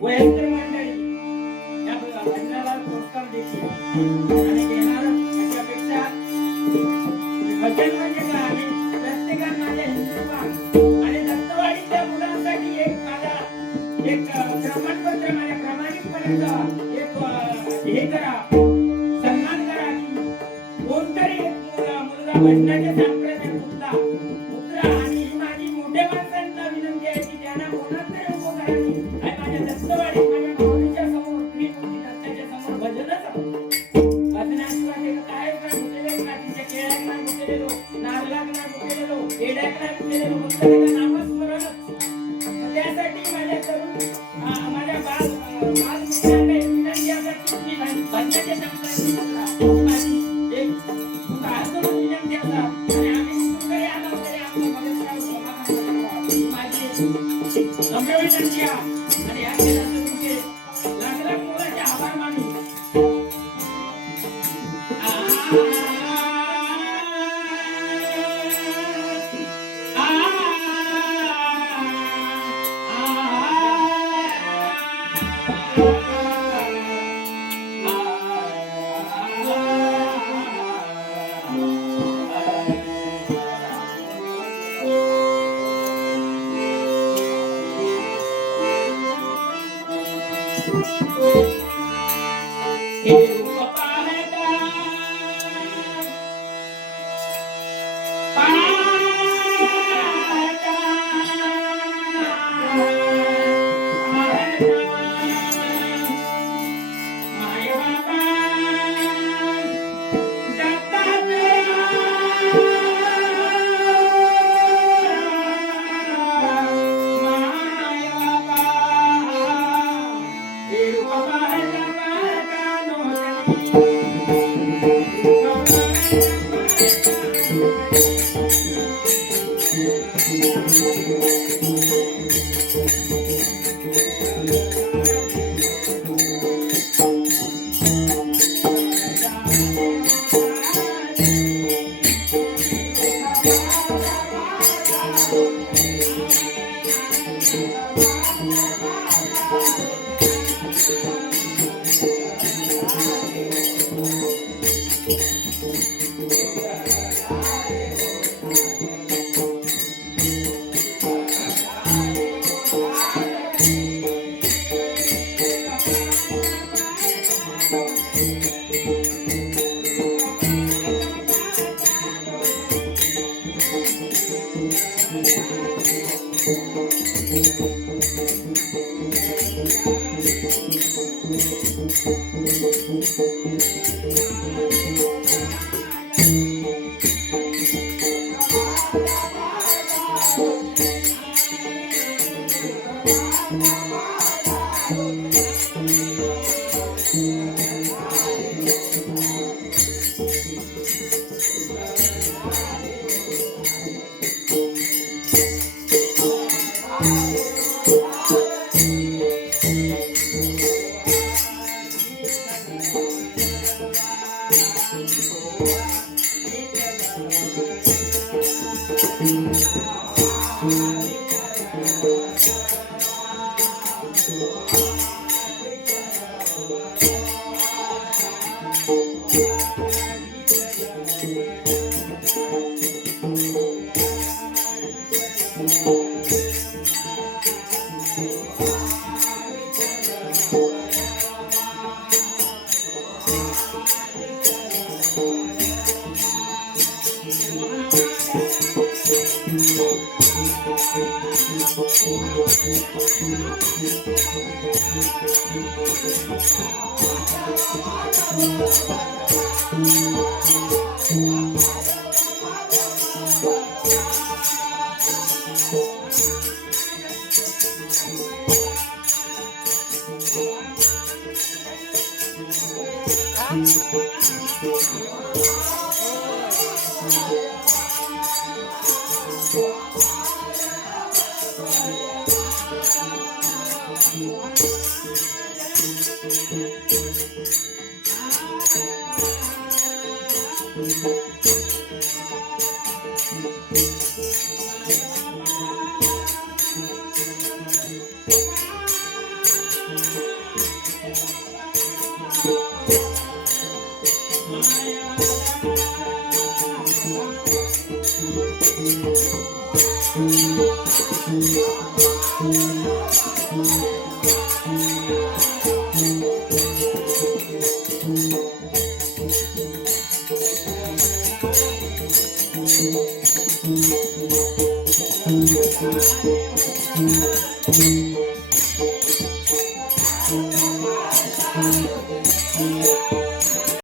वयस्कर मंडळी या भजनाला प्रोत्साहन देतील आणि देणार याच्यापेक्षा भजन म्हणजे काय आणि प्रत्येकाने माझ्या हिंदुस्थान आणि दत्तवाडीच्या मुलांसाठी एक माझा एक प्रमाणपत्र माझ्या प्रामाणिकपणाचा एक हे करा सन्मान करा की कोणतरी एक मुलगा भजनाच्या संप्रदायात उतरा आणि ही माझी मोठ्या माणसांना विनंती आहे की त्यांना कोणाच तरी उपकाराने आणि माझ्या दत्तवाडी माझ्या माऊलीच्या समोर त्रिमूर्ती दत्ताच्या समोर भजनच भजनाशिवाय काय गुंतलेलो काठीच्या केळ्याक नाही गुंतलेलो नारळाक नाही गुंतलेलो येड्याक नाही गुंतलेलो फक्त त्याचं नामस्मरणच त्यासाठी माझ्या तरुण माझ्या बाल मित्रांना विनंती आहे की भजनाच्या संप्रदायात माझी एक हात जोडून विनंती आहे आणि आम्ही तुमकडे आलो तरी आमचं भजन समाधान माझी नम्र विनंती आहे आणि या केल्याचं तुमचे लाख लाख मोलाचे आभार मानू Thank you.